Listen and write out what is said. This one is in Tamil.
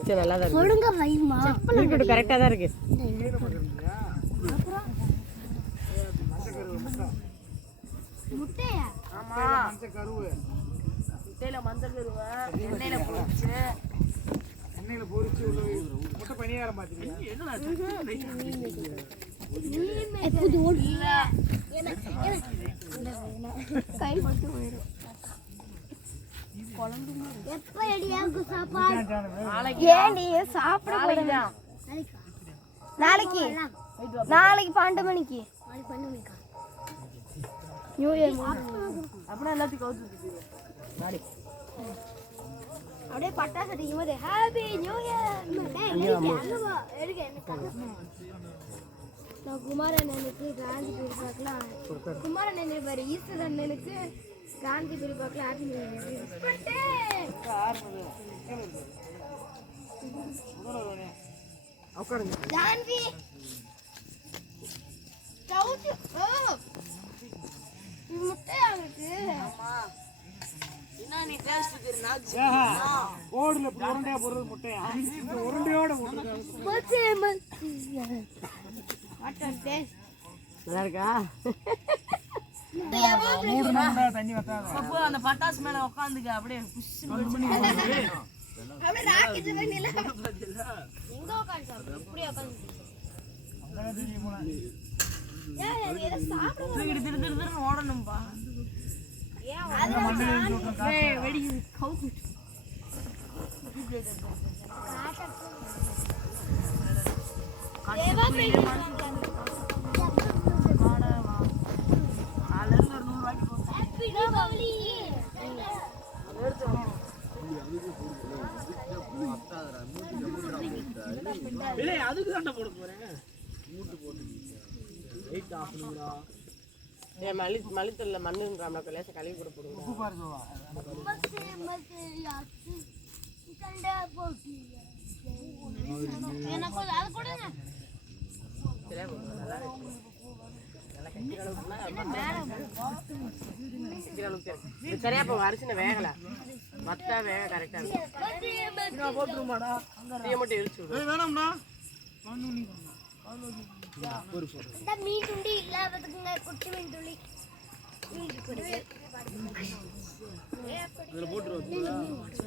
சரி நல்லா தான் சொல்லுங்க வைமா இருக்கட்டும் கரெக்டாக தான் இருக்கு முட்டையா ஆமா மஞ்சள் கருவு முட்டையில மஞ்சள் கருவை எண்ணெயில பொரிச்சு உள்ள முட்டை பணியாரம் பாத்தீங்களா எப்போது ஓடல கை மட்டும் போயிடும் எப்ப ரெடியாகு சாப்பாடு ஏண்டி சாப்பிட போறீங்க நாளைக்கு 12 மணிக்கு நியூ இயர் அப்படின்னா எல்லாத்தையும் கவுத்து அப்படியே பட்டாசு அடிக்கும் போது ஹாப்பி நியூ இயர் நான் குமாரன் அண்ணனுக்கு காந்தி பெருப்பாக்கலாம் குமாரன் அண்ணன் பாரு ஈஸ்வர் அண்ணனுக்கு காந்தி பெருப்பாக்கலாம் ஹாப்பி நியூ இயர் காந்தி சவுத்து ஓ முட்டையா இருக்கு நீ டேஸ்ட் தெரியுமா ஓடுல உருண்டையா போடுறது முட்டையா உருண்டையோட நல்லா இருக்கா தண்ணி வத்தாத அந்த பட்டாசு மேல உட்காந்துக்க அப்படியே ஓடணும்பா அதுக்கு தான் போட போறேன் மல்லித்தூள்ல மண்ணுன்றாம லேசா கழுவி கூட போடுங்க சரியா இப்போ அரிசின வேகல மத்தா வேக கரெக்டா இருக்கு போட்டுருமாடா தீய மட்டும் எரிச்சு வேணாம்னா மீன் துண்டி இல்லாததுக்குங்க குட்டி மீன் துளி இதுல போட்டுருவோம்